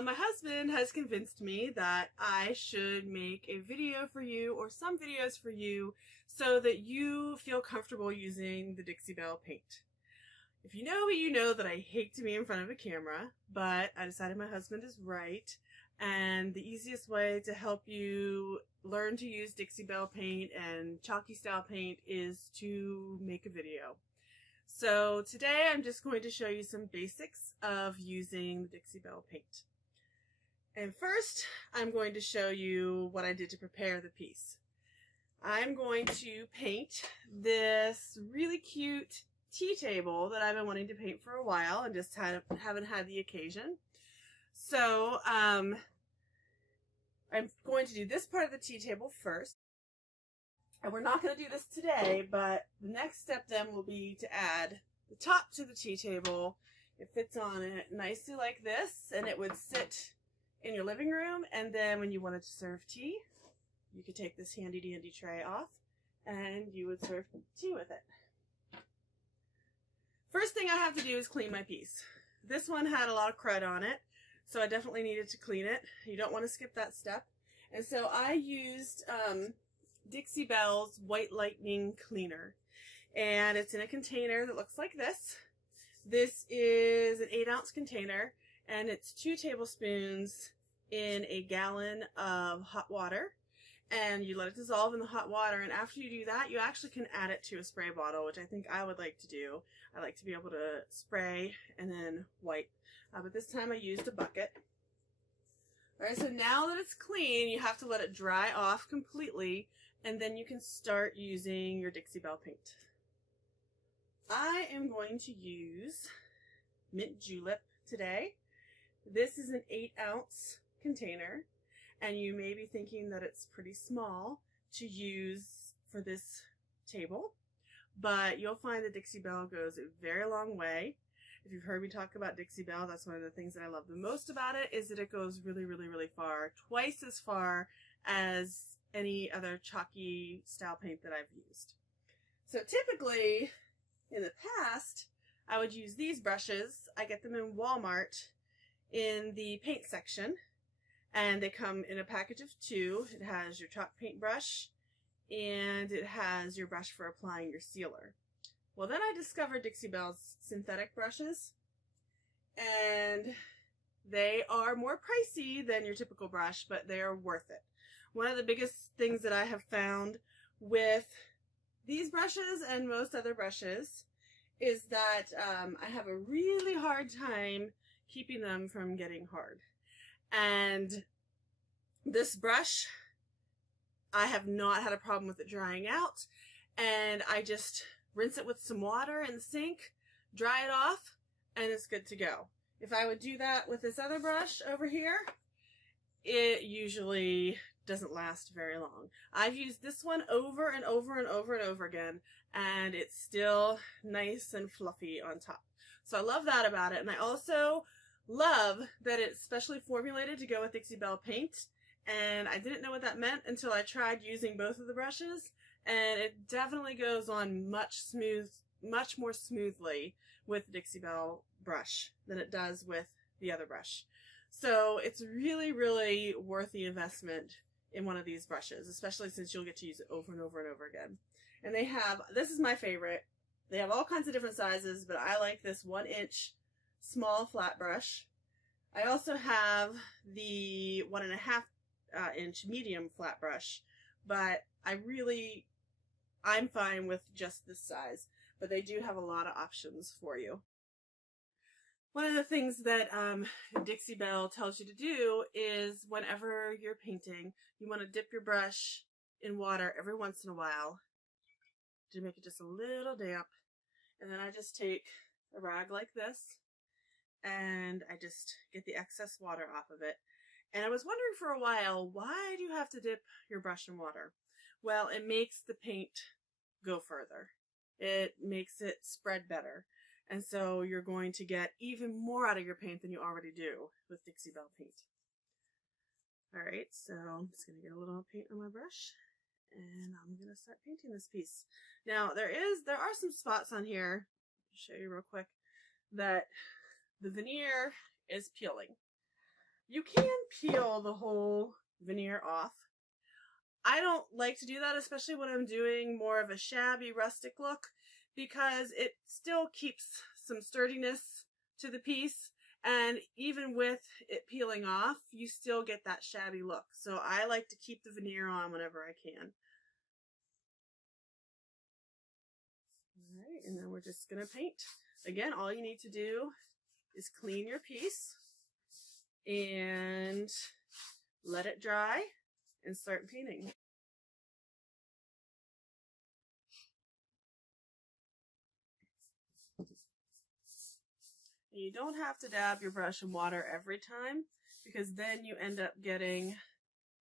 My husband has convinced me that I should make a video for you or some videos for you so that you feel comfortable using the Dixie Belle paint. If you know me, you know that I hate to be in front of a camera, but I decided my husband is right, and the easiest way to help you learn to use Dixie Belle paint and chalky style paint is to make a video. So today I'm just going to show you some basics of using the Dixie Belle paint. And first I'm going to show you what I did to prepare the piece. I'm going to paint this really cute tea table that I've been wanting to paint for a while and just haven't had the occasion. So I'm going to do this part of the tea table first. And we're not going to do this today, but the next step then will be to add the top to the tea table. It fits on it nicely like this, and it would sit in your living room, and then when you wanted to serve tea, you could take this handy dandy tray off and you would serve tea with it. First thing I have to do is clean my piece. This one had a lot of crud on it, so I definitely needed to clean it. You don't want to skip that step. And so I used Dixie Belle's White Lightning Cleaner, and it's in a container that looks like this. This is an 8-ounce container, and it's 2 tablespoons in a gallon of hot water, and you let it dissolve in the hot water. And after you do that, you actually can add it to a spray bottle, which I think I would like to do. I like to be able to spray and then wipe, but this time I used a bucket. Alright, so now that it's clean, you have to let it dry off completely, and then you can start using your Dixie Belle paint. I am going to use Mint Julep today. This is an 8-ounce container, and you may be thinking that it's pretty small to use for this table, but you'll find that Dixie Belle goes a very long way. If you've heard me talk about Dixie Belle, that's one of the things that I love the most about it, is that it goes really, really, really far. Twice as far as any other chalky style paint that I've used. So typically, in the past, I would use these brushes. I get them in Walmart in the paint section, and they come in a package of 2. It has your chalk paint brush, and it has your brush for applying your sealer. Well, then I discovered Dixie Belle's synthetic brushes, and they are more pricey than your typical brush, but they are worth it. One of the biggest things that I have found with these brushes and most other brushes is that I have a really hard time keeping them from getting hard. And this brush, I have not had a problem with it drying out, and I just rinse it with some water in the sink, dry it off, and it's good to go. If I would do that with this other brush over here, it usually doesn't last very long. I've used this one over and over and over and over again, and it's still nice and fluffy on top. So I love that about it, and I also love that it's specially formulated to go with Dixie Belle paint, and I didn't know what that meant until I tried using both of the brushes, and it definitely goes on much more smoothly with the Dixie Belle brush than it does with the other brush. So it's really, really worth the investment in one of these brushes, especially since you'll get to use it over and over and over again. And they have, this is my favorite, they have all kinds of different sizes, but I like this 1-inch small flat brush. I also have the 1.5-inch medium flat brush, but I'm fine with just this size, but they do have a lot of options for you. One of the things that Dixie Belle tells you to do is whenever you're painting, you want to dip your brush in water every once in a while to make it just a little damp. And then I just take a rag like this, and I just get the excess water off of it. And I was wondering for a while, why do you have to dip your brush in water? Well, it makes the paint go further. It makes it spread better. And so you're going to get even more out of your paint than you already do with Dixie Belle paint. Alright, so I'm just going to get a little paint on my brush, and I'm going to start painting this piece. Now, there are some spots on here, I'll show you real quick, that the veneer is peeling. You can peel the whole veneer off. I don't like to do that, especially when I'm doing more of a shabby rustic look, because it still keeps some sturdiness to the piece, and even with it peeling off, you still get that shabby look. So I like to keep the veneer on whenever I can. Alright, and then we're just going to paint. Again, all you need to do is clean your piece and let it dry and start painting. You don't have to dab your brush in water every time, because then you end up getting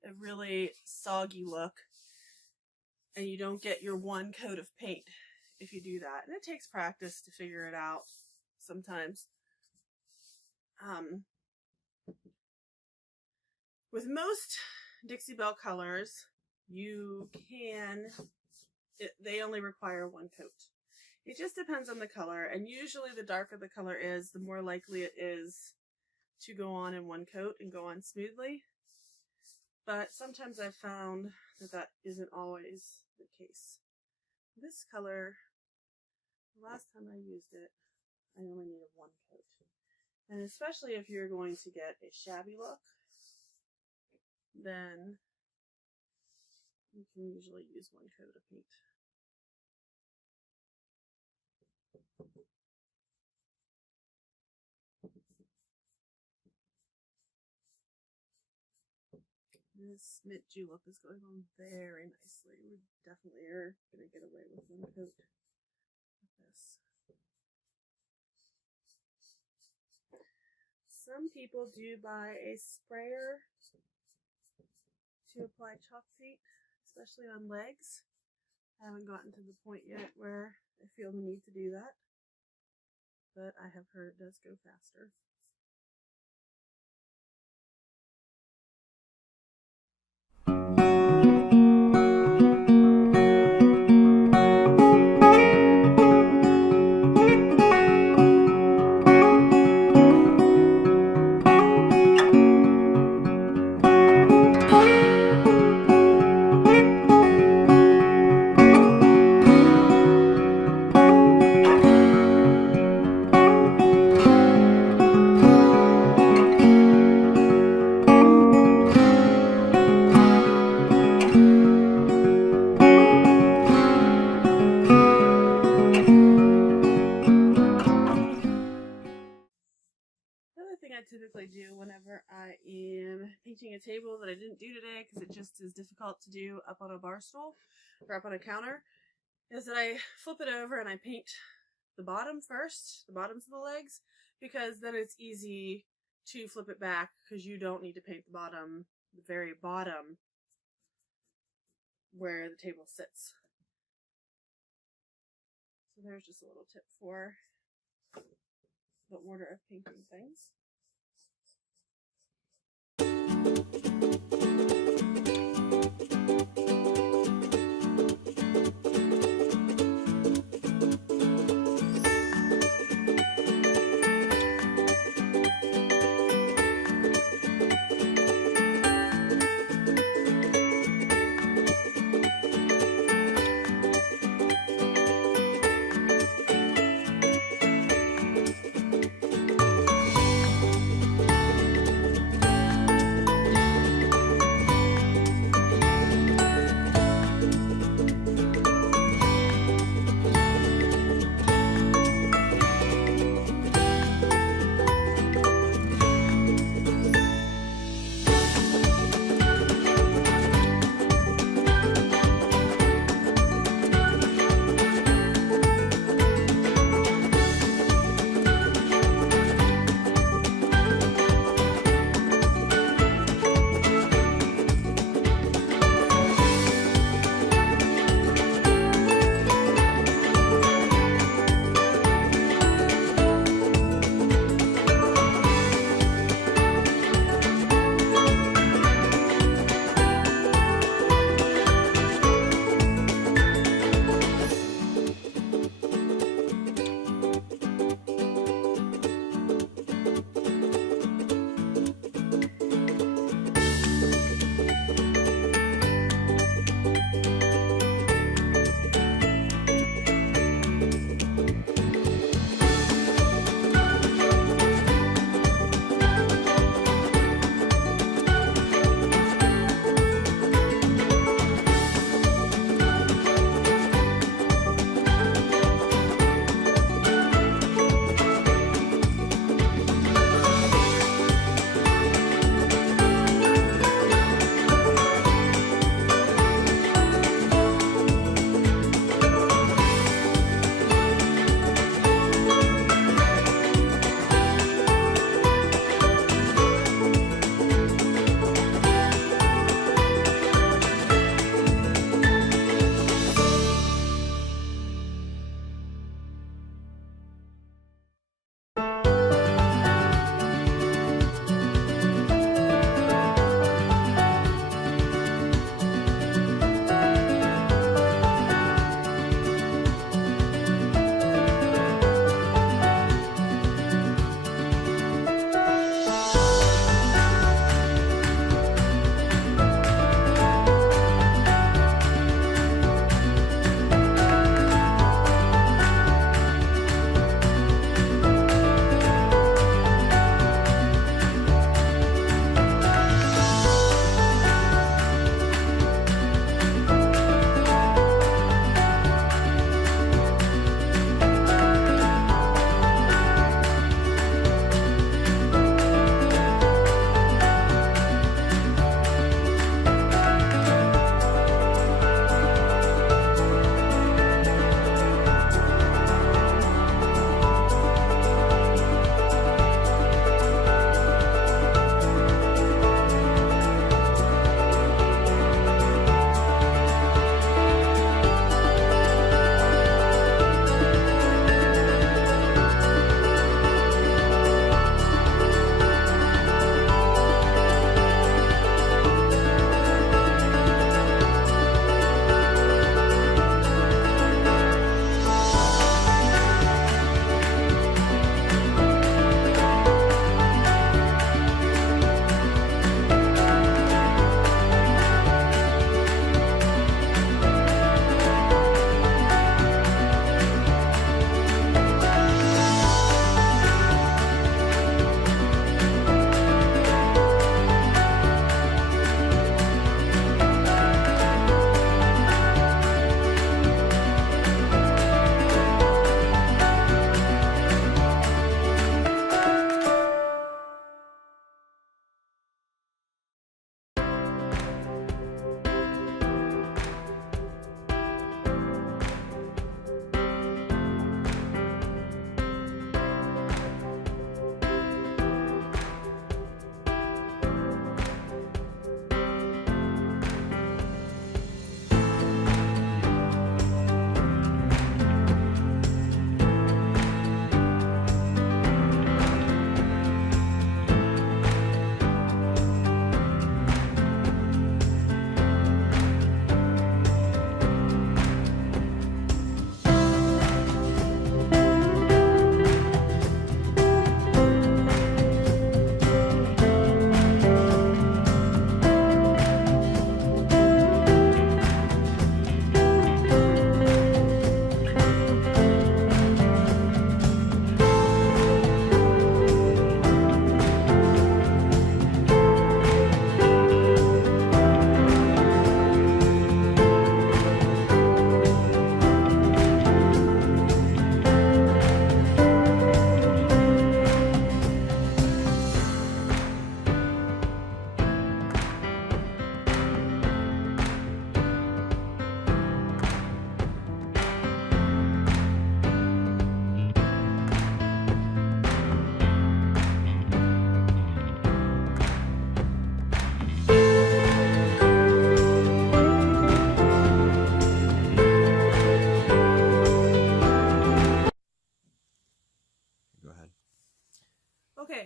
a really soggy look and you don't get your one coat of paint if you do that. And it takes practice to figure it out sometimes. With most Dixie Belle colors, they only require one coat. It just depends on the color, and usually the darker the color is, the more likely it is to go on in one coat and go on smoothly. But sometimes I've found that that isn't always the case. This color, the last time I used it, I only needed one coat. And especially if you're going to get a shabby look, then you can usually use one coat of paint. This mint julep is going on very nicely. We definitely are going to get away with one coat with this. Some people do buy a sprayer to apply chalk paint, especially on legs. I haven't gotten to the point yet where I feel the need to do that, but I have heard it does go faster. Typically do whenever I am painting a table that I didn't do today because it just is difficult to do up on a bar stool or up on a counter, is that I flip it over and I paint the bottom first, the bottoms of the legs, because then it's easy to flip it back because you don't need to paint the bottom, the very bottom where the table sits. So there's just a little tip for the order of painting things.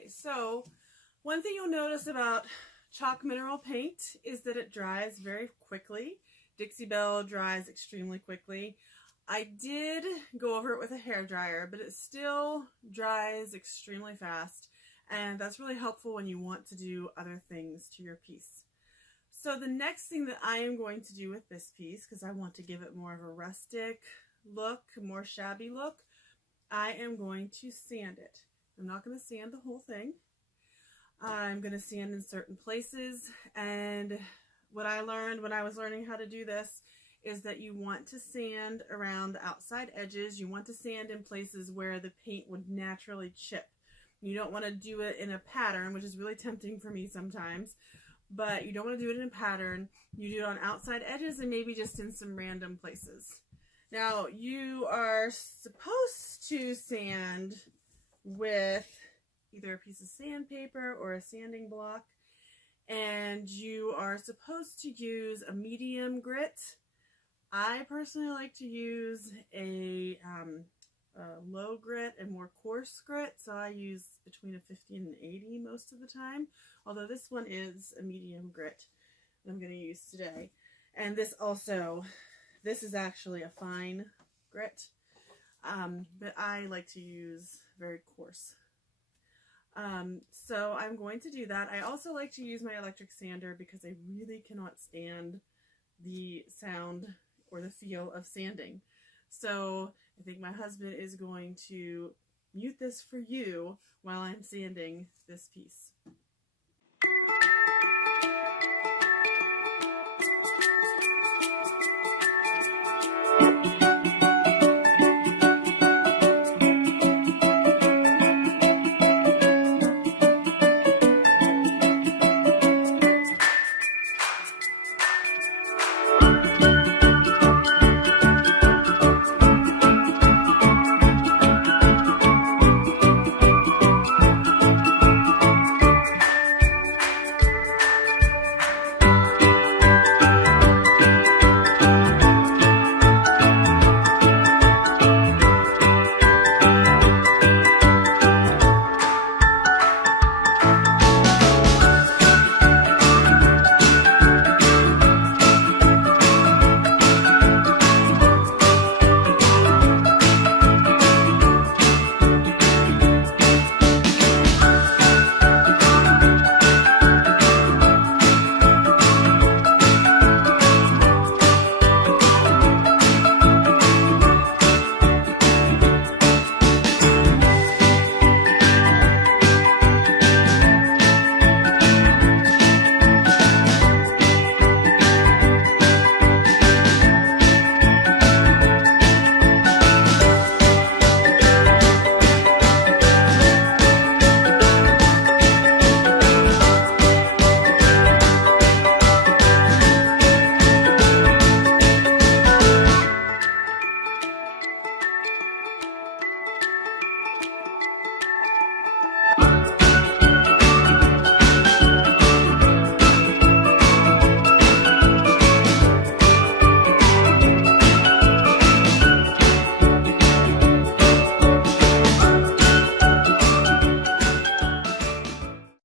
Okay, so one thing you'll notice about chalk mineral paint is that it dries very quickly. Dixie Belle dries extremely quickly. I did go over it with a hairdryer, but it still dries extremely fast, and that's really helpful when you want to do other things to your piece. So the next thing that I am going to do with this piece, because I want to give it more of a rustic look, more shabby look, I am going to sand it. I'm not going to sand the whole thing. I'm going to sand in certain places, and what I learned when I was learning how to do this is that you want to sand around the outside edges. You want to sand in places where the paint would naturally chip. You don't want to do it in a pattern, which is really tempting for me sometimes, but you don't want to do it in a pattern. You do it on outside edges and maybe just in some random places. Now, you are supposed to sand with either a piece of sandpaper or a sanding block, and you are supposed to use a medium grit. I personally like to use a low grit and more coarse grit, so I use between a 50 and an 80 most of the time, although this one is a medium grit that I'm going to use today. And this is actually a fine grit, but I like to use very coarse. So I'm going to do that. I also like to use my electric sander because I really cannot stand the sound or the feel of sanding. So I think my husband is going to mute this for you while I'm sanding this piece.